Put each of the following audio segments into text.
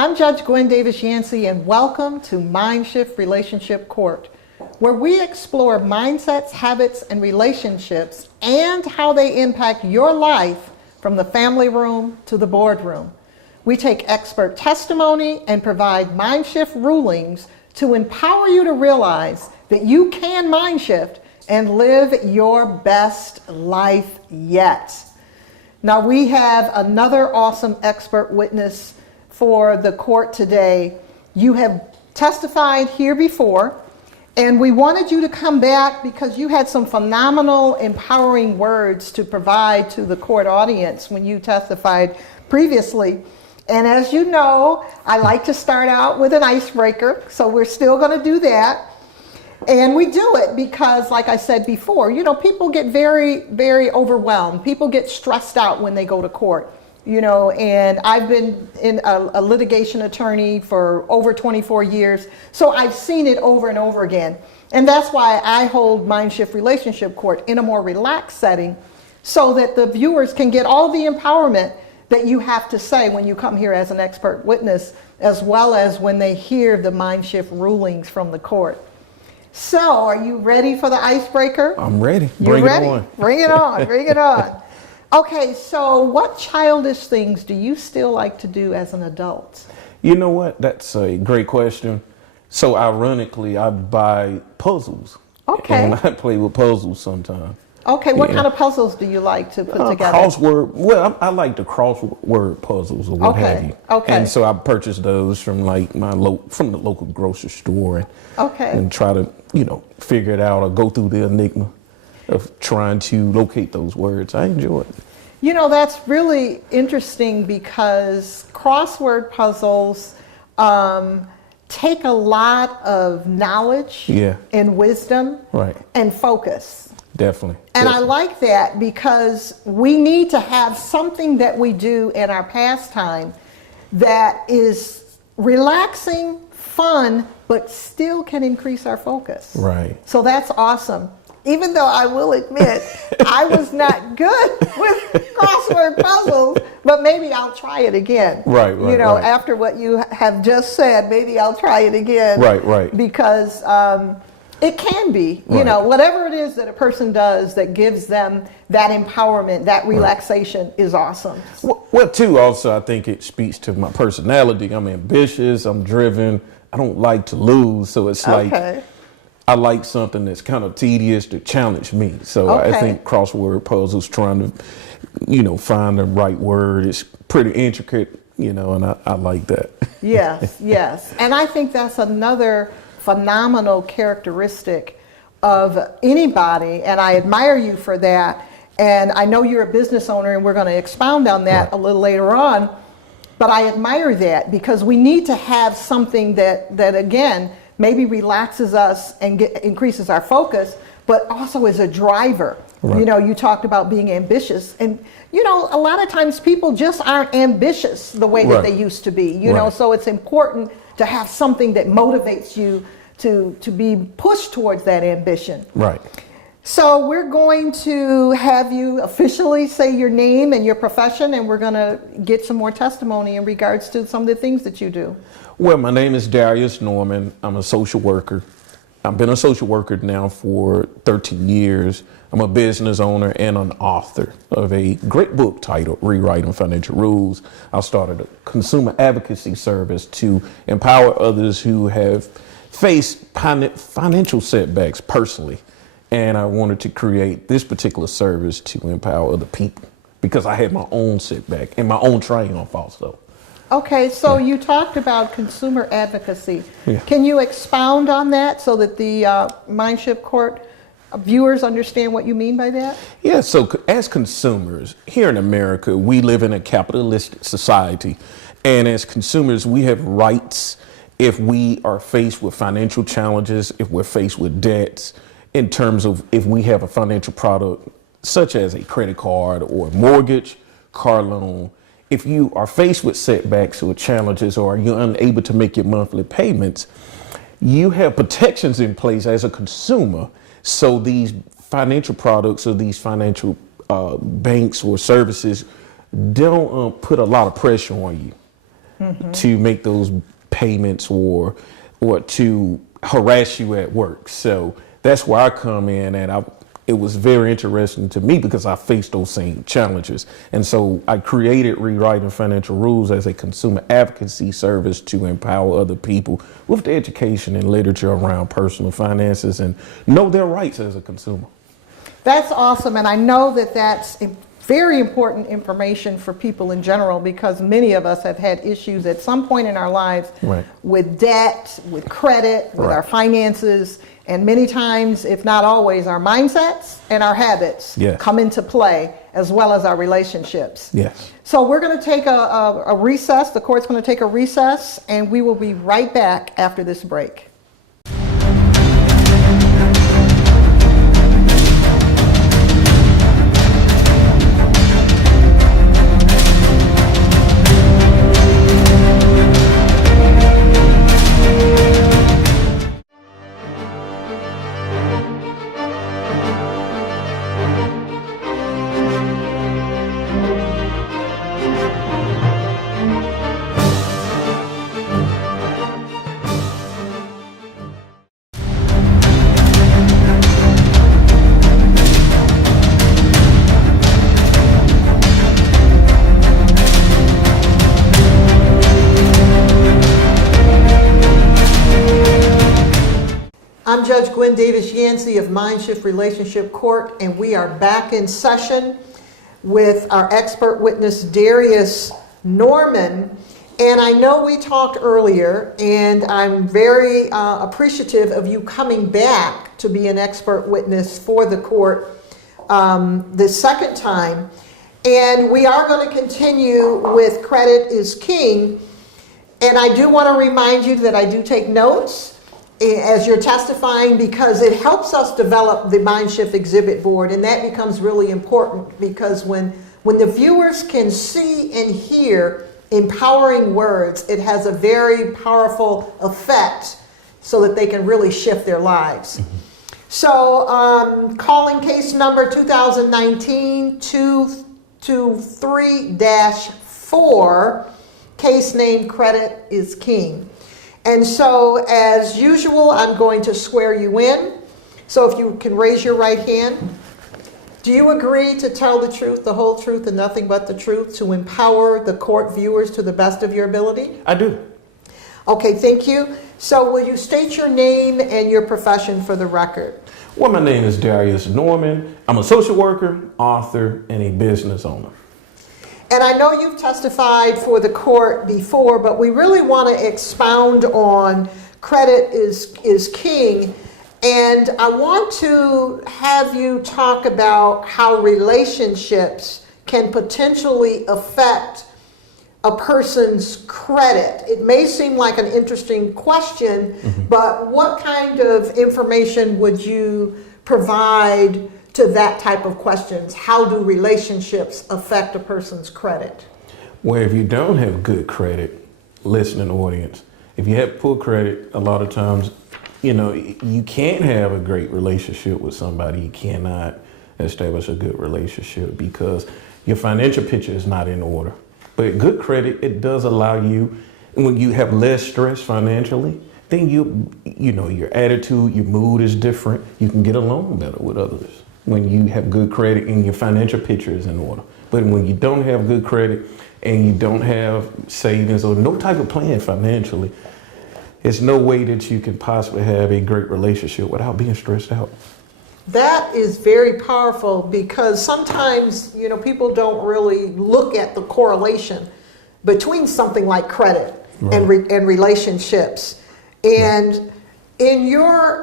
I'm Judge Gwen Davis-Yancey, and welcome to Mindshift Relationship Court, where we explore mindsets, habits, and relationships and how they impact your life from the family room to the boardroom. We take expert testimony and provide mindshift rulings to empower you to realize that you can mindshift and live your best life yet. Now, we have another awesome expert witness for the court today. You have testified here before, and we wanted you to come back because you had some phenomenal, empowering words to provide to the court audience when you testified previously. And as you know, I like to start out with an icebreaker, so we're still going to do that. And we do it because, like I said before, you know, people get very, very overwhelmed. People get stressed out when they go to court, you know, and I've been a litigation attorney for over 24 years, so I've seen it over and over again. And that's why I hold Mindshift Relationship Court in a more relaxed setting so that the viewers can get all the empowerment that you have to say when you come here as an expert witness, as well as when they hear the Mindshift rulings from the court. So, are you ready for the icebreaker? I'm ready. Bring it on. Bring it on. Bring it on. Okay, so what childish things do you still like to do as an adult? You know what? That's a great question. So, ironically, I buy puzzles. Okay. And I play with puzzles sometimes. Okay, what kind of puzzles do you like to put together? Crossword. Well, I like the crossword puzzles or what have you. Okay. And so I purchased those from like from the local grocery store and try to, you know, figure it out or go through the enigma of trying to locate those words. I enjoy it. You know, that's really interesting because crossword puzzles take a lot of knowledge and wisdom and focus. Definitely. And I like that because we need to have something that we do in our pastime that is relaxing, fun, but still can increase our focus. Right. So that's awesome. Even though I will admit I was not good with crossword puzzles, but maybe I'll try it again. Right. You know, after what you have just said, maybe I'll try it again. Right. Because it can be, you know, whatever it is that a person does that gives them that empowerment, that relaxation is awesome. Well, too, also, I think it speaks to my personality. I'm ambitious, I'm driven, I don't like to lose. So it's like, I like something that's kind of tedious to challenge me. So I think crossword puzzles, trying to, you know, find the right word is pretty intricate, you know, and I like that. Yes. And I think that's another phenomenal characteristic of anybody, and I admire you for that. And I know you're a business owner, and we're going to expound on that a little later on, but I admire that because we need to have something that again, maybe relaxes us and increases our focus, but also is a driver. You know, you talked about being ambitious, and you know, a lot of times people just aren't ambitious the way that they used to be, you know, so it's important to have something that motivates you to be pushed towards that ambition. Right. So we're going to have you officially say your name and your profession, and we're going to get some more testimony in regards to some of the things that you do. Well, my name is Darius Norman. I'm a social worker. I've been a social worker now for 13 years. I'm a business owner and an author of a great book titled Rewriting Financial Rules. I started a consumer advocacy service to empower others who have faced financial setbacks personally. And I wanted to create this particular service to empower other people because I had my own setback and my own triumph also. Okay, so you talked about consumer advocacy. Can you expound on that so that the Mindshift Court viewers understand what you mean by that? Yeah, so as consumers here in America, we live in a capitalistic society. And as consumers, we have rights if we are faced with financial challenges, if we're faced with debts, in terms of if we have a financial product such as a credit card or a mortgage, car loan. If you are faced with setbacks or challenges or you're unable to make your monthly payments, you have protections in place as a consumer. So these financial products or these financial banks or services don't put a lot of pressure on you. to make those payments or to harass you at work. So that's where I come in, and it was very interesting to me because I faced those same challenges. And so I created Rewriting Financial Rules as a consumer advocacy service to empower other people with the education and literature around personal finances and know their rights as a consumer. That's awesome, and I know that that's very important information for people in general, because many of us have had issues at some point in our lives with debt, with credit, with our finances, and many times, if not always, our mindsets and our habits come into play, as well as our relationships. Yes. So we're going to take a recess. The court's going to take a recess, and we will be right back after this break. I'm Judge Gwen Davis-Yancey of Mindshift Relationship Court, and we are back in session with our expert witness, Darius Norman. And I know we talked earlier, and I'm very appreciative of you coming back to be an expert witness for the court the second time. And we are going to continue with Credit is King. And I do want to remind you that I do take notes as you're testifying, because it helps us develop the Mindshift exhibit board, and that becomes really important, because when the viewers can see and hear empowering words, it has a very powerful effect so that they can really shift their lives. So calling case number 2019-223-4, case name Credit is King. And so, as usual, I'm going to swear you in. So if you can raise your right hand. Do you agree to tell the truth, the whole truth, and nothing but the truth, to empower the court viewers to the best of your ability? I do. Okay, thank you. So will you state your name and your profession for the record? Well, my name is Darius Norman. I'm a social worker, author, and a business owner. And I know you've testified for the court before, but we really want to expound on Credit is King. And I want to have you talk about how relationships can potentially affect a person's credit. It may seem like an interesting question, but what kind of information would you provide to that type of questions? How do relationships affect a person's credit? Well, if you don't have good credit, listening audience, if you have poor credit, a lot of times, you can't have a great relationship with somebody. You cannot establish a good relationship because your financial picture is not in order. But good credit, it does allow you, when you have less stress financially, then your attitude, your mood is different. You can get along better with others when you have good credit and your financial picture is in order. But when you don't have good credit and you don't have savings or no type of plan financially, there's no way that you can possibly have a great relationship without being stressed out. That is very powerful, because sometimes, people don't really look at the correlation between something like credit and relationships. And in your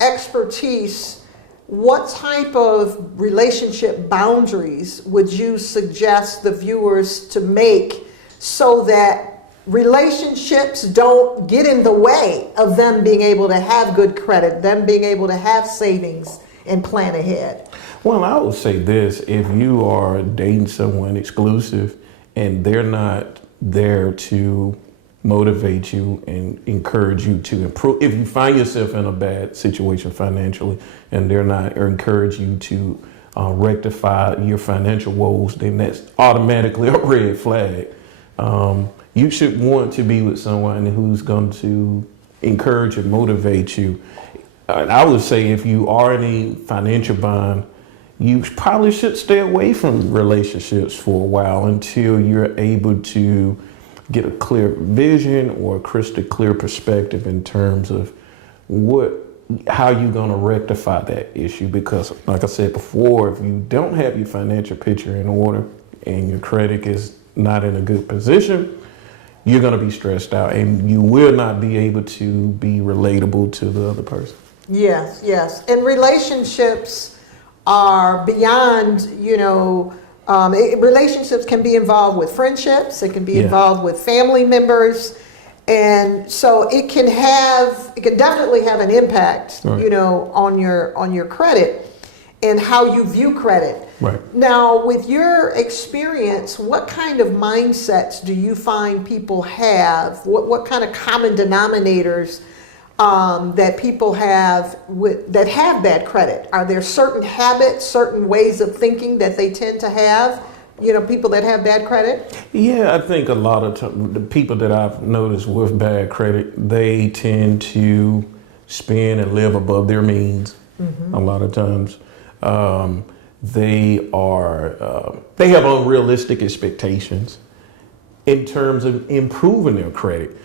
expertise, what type of relationship boundaries would you suggest the viewers to make so that relationships don't get in the way of them being able to have good credit, them being able to have savings and plan ahead? Well, I would say this: if you are dating someone exclusive and they're not there to motivate you and encourage you to improve, if you find yourself in a bad situation financially and they're not, or encourage you to rectify your financial woes, then that's automatically a red flag. You should want to be with someone who's going to encourage and motivate you. I would say if you are in a financial bind, you probably should stay away from relationships for a while until you're able to get a clear vision or a crystal clear perspective in terms of how you're going to rectify that issue. Because like I said before, if you don't have your financial picture in order and your credit is not in a good position, you're going to be stressed out and you will not be able to be relatable to the other person. Yes, yes. And relationships are beyond, relationships can be involved with friendships. It can be involved with family members. And so it can definitely have an impact, right. On your credit and how you view credit. Right. Now, with your experience, what kind of mindsets do you find people have? What kind of common denominators that people have that have bad credit? Are there certain habits, certain ways of thinking that they tend to have? People that have bad credit? Yeah, I think a lot of the people that I've noticed with bad credit, they tend to spend and live above their means. Mm-hmm. A lot of times. They have unrealistic expectations in terms of improving their credit.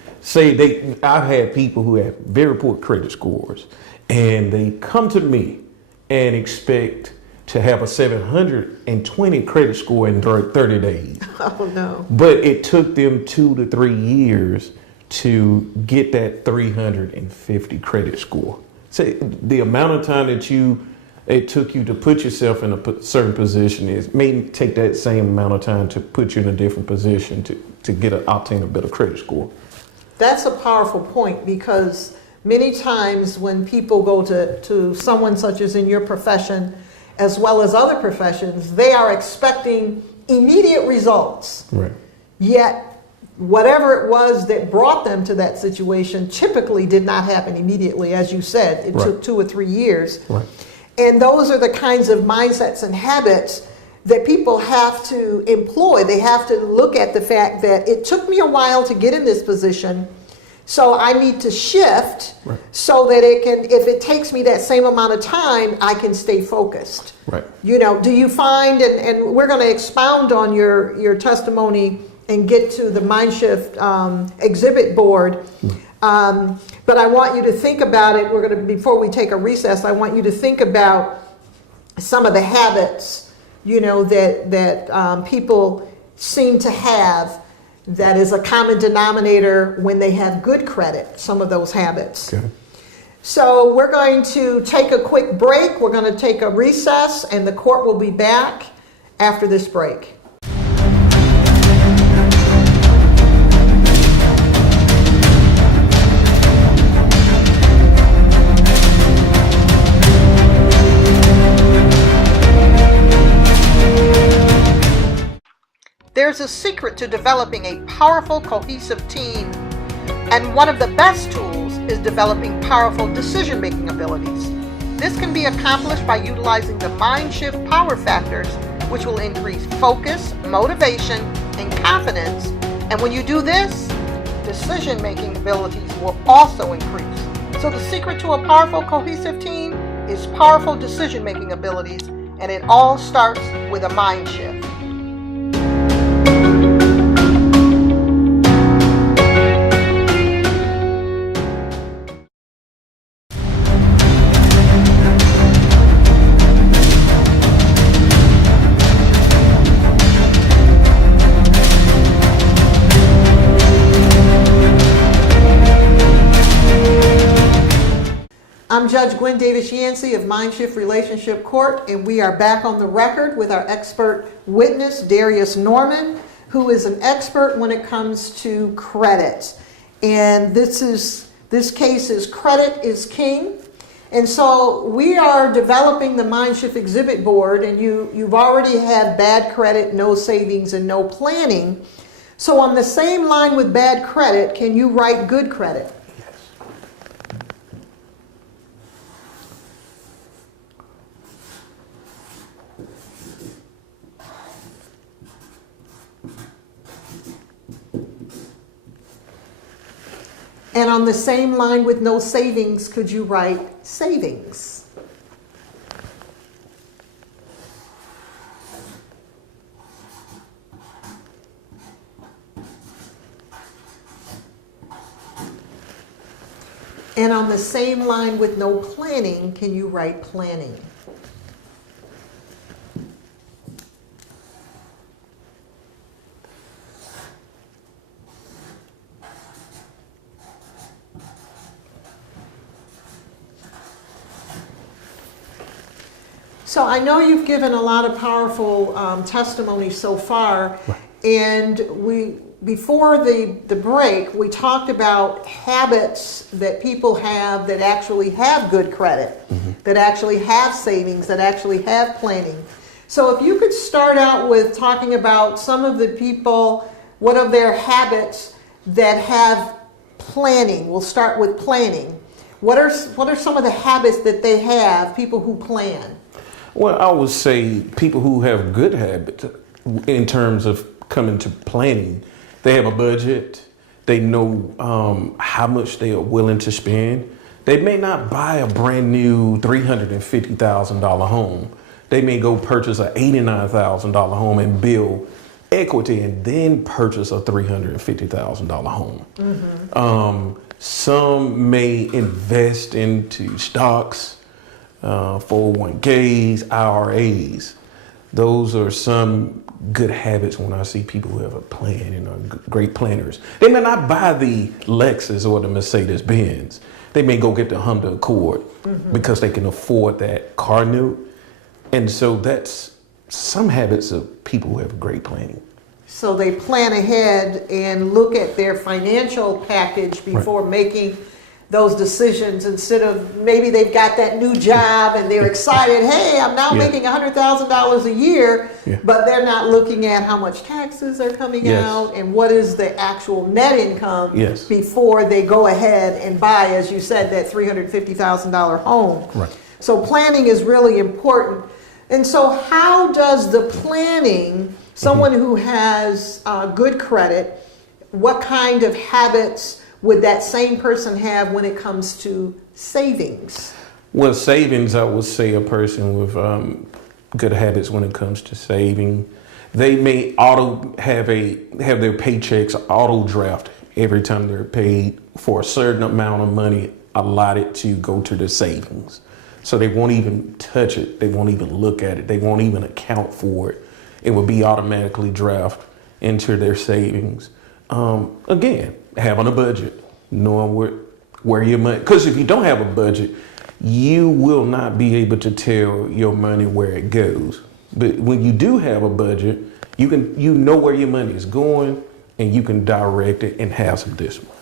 I've had people who have very poor credit scores and they come to me and expect to have a 720 credit score in 30 days. Oh no. But it took them 2 to 3 years to get that 350 credit score. So the amount of time that it took you to put yourself in a certain position may take that same amount of time to put you in a different position to obtain a better credit score. That's a powerful point, because many times when people go to someone such as in your profession, as well as other professions, they are expecting immediate results. Right. Yet, whatever it was that brought them to that situation typically did not happen immediately. As you said, it took 2 or 3 years. Right. And those are the kinds of mindsets and habits that people have to employ. They have to look at the fact that it took me a while to get in this position, so I need to shift so that if it takes me that same amount of time, I can stay focused. Right. Do you find, and we're going to expound on your testimony and get to the Mindshift exhibit board. But I want you to think about it. Before we take a recess, I want you to think about some of the habits, that people seem to have that is a common denominator when they have good credit, some of those habits. Okay. So we're going to take a quick break. We're going to take a recess, and the court will be back after this break. There's a secret to developing a powerful, cohesive team, and one of the best tools is developing powerful decision-making abilities. This can be accomplished by utilizing the Mindshift power factors, which will increase focus, motivation, and confidence. And when you do this, decision-making abilities will also increase. So the secret to a powerful, cohesive team is powerful decision-making abilities, and it all starts with a mind shift. I'm Judge Gwen Davis-Yancey of Mindshift Relationship Court, and we are back on the record with our expert witness, Darius Norman, who is an expert when it comes to credit. And this case is Credit is King. And so we are developing the Mindshift exhibit board, and you've already had bad credit, no savings, and no planning. So on the same line with bad credit, can you write good credit? And on the same line with no savings, could you write savings? And on the same line with no planning, can you write planning? So I know you've given a lot of powerful testimony so far, and before the break, we talked about habits that people have that actually have good credit, that actually have savings, that actually have planning. So if you could start out with talking about some of the people, what are their habits that have planning? We'll start with planning. What are some of the habits that they have, people who plan? Well, I would say people who have good habits in terms of coming to planning, they have a budget. They know how much they are willing to spend. They may not buy a brand new $350,000 home. They may go purchase an $89,000 home and build equity and then purchase a $350,000 home. Some may invest into stocks, 401ks, IRAs. Those are some good habits when I see people who have a plan and are great planners. They may not buy the Lexus or the Mercedes Benz. They may go get the Honda Accord because they can afford that car note. And so that's some habits of people who have great planning. So they plan ahead and look at their financial package before making those decisions, instead of maybe they've got that new job and they're excited, hey, I'm now making $100,000 a year, but they're not looking at how much taxes are coming out and what is the actual net income before they go ahead and buy, as you said, that $350,000 home. Right. So planning is really important. And so how does the planning, someone who has good credit, what kind of habits would that same person have when it comes to savings? Well, savings, I would say a person with good habits when it comes to saving. They may have their paychecks auto draft every time they're paid for a certain amount of money allotted to go to the savings. So they won't even touch it. They won't even look at it. They won't even account for it. It will be automatically drafted into their savings. Again, having a budget, knowing where your money, because if you don't have a budget, you will not be able to tell your money where it goes. But when you do have a budget, you know where your money is going and you can direct it and have some discipline.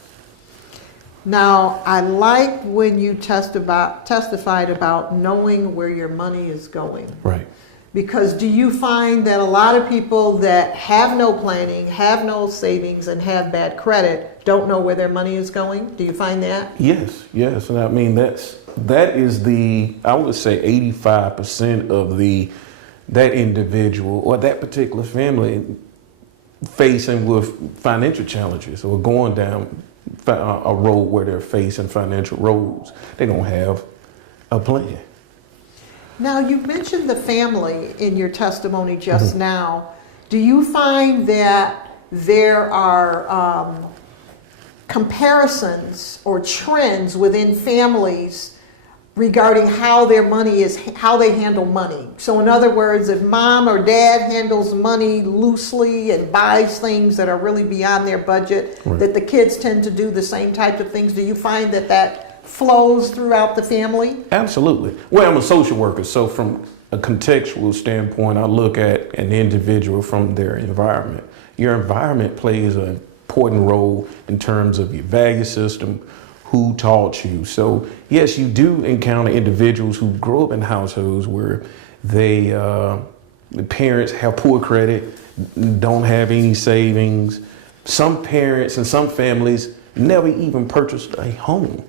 Now, I like when you testified about knowing where your money is going. Right. Because do you find that a lot of people that have no planning, have no savings, and have bad credit don't know where their money is going? Do you find that? Yes. And I mean, that is I would say 85% of that individual or that particular family facing with financial challenges or going down a road where they're facing financial roads. They don't have a plan. Now, you mentioned the family in your testimony just now. Do you find that there are comparisons or trends within families regarding how they handle money? So in other words, if mom or dad handles money loosely and buys things that are really beyond their budget, that the kids tend to do the same type of things, do you find that flows throughout the family? Absolutely. Well, I'm a social worker, so from a contextual standpoint, I look at an individual from their environment. Your environment plays an important role in terms of your value system, who taught you. So yes, you do encounter individuals who grow up in households where the parents have poor credit, don't have any savings. Some parents and some families never even purchased a home.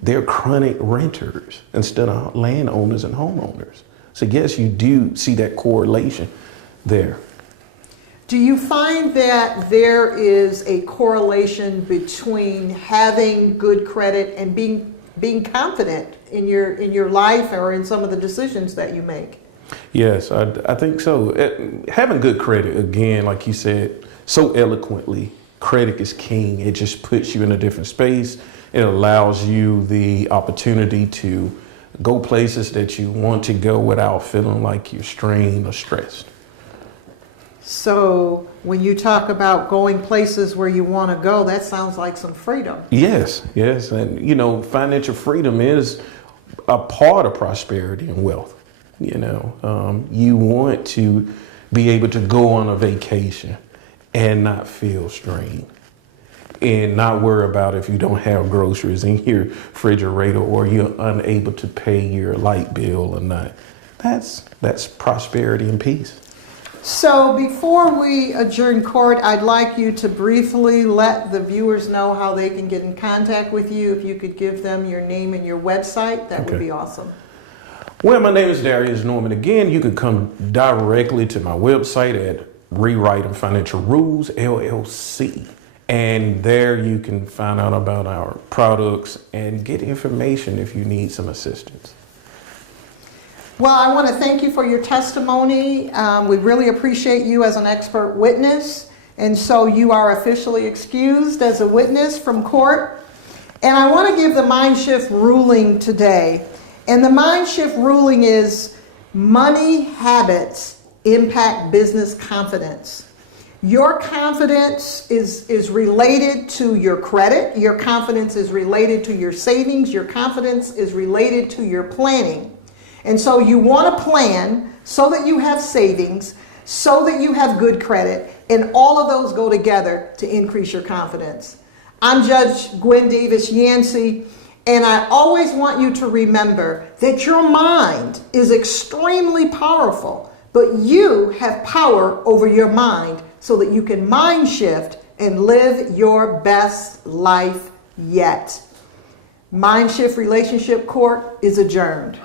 They're chronic renters instead of landowners and homeowners. So yes, you do see that correlation there. Do you find that there is a correlation between having good credit and being confident in your life or in some of the decisions that you make? Yes, I think so. Having good credit, again, like you said so eloquently, credit is king. It just puts you in a different space. It allows you the opportunity to go places that you want to go without feeling like you're strained or stressed. So when you talk about going places where you want to go, that sounds like some freedom. Yes. And, financial freedom is a part of prosperity and wealth. You want to be able to go on a vacation and not feel strained and not worry about if you don't have groceries in your refrigerator or you're unable to pay your light bill or not. That's prosperity and peace. So before we adjourn court, I'd like you to briefly let the viewers know how they can get in contact with you. If you could give them your name and your website, that would be awesome. Well, my name is Darius Norman. Again, you can come directly to my website at Rewriting Financial Rules, LLC. And there you can find out about our products and get information if you need some assistance. Well, I want to thank you for your testimony. We really appreciate you as an expert witness. And so you are officially excused as a witness from court. And I want to give the Mindshift ruling today. And the Mindshift ruling is money habits impact business confidence. Your confidence is related to your credit. Your confidence is related to your savings. Your confidence is related to your planning. And so you want to plan so that you have savings, so that you have good credit, and all of those go together to increase your confidence. I'm Judge Gwen Davis-Yancey, and I always want you to remember that your mind is extremely powerful, but you have power over your mind so that you can mind shift and live your best life yet. Mindshift Relationship Court is adjourned.